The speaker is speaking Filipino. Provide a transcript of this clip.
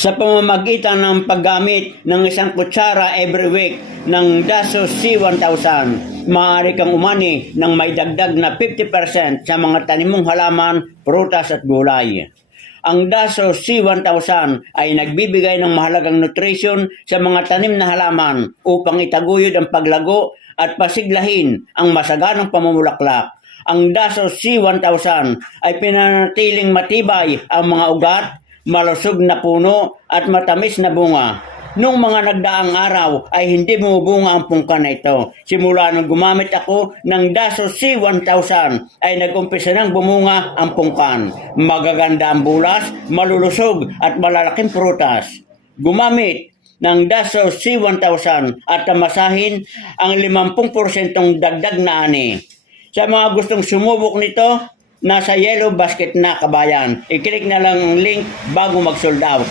sa pamamagitan ng paggamit ng isang kutsara every week ng Daso C1000. Maaari kang umani ng may dagdag na 50% sa mga tanim mong halaman, prutas at gulay. Ang Daso C1000 ay nagbibigay ng mahalagang nutrition sa mga tanim na halaman upang itaguyod ang paglago at pasiglahin ang masaganang pamumulaklak. Ang Daso C1000 ay pinanatiling matibay ang mga ugat, malusog na puno at matamis na bunga. Noong mga nagdaang araw ay hindi bumubunga ang pungkan na ito. Simula nang gumamit ako ng Daso C1000 ay nag-umpisa nang bumunga ang pungkan. Magaganda ang bulas, malulusog at malalaking prutas. Gumamit ng Daso C1000 at tamasahin ang 50% dagdag na ani. Sa mga gustong sumubok nito, nasa yellow basket na kabayan. I-click na lang ang link bago mag-sold out.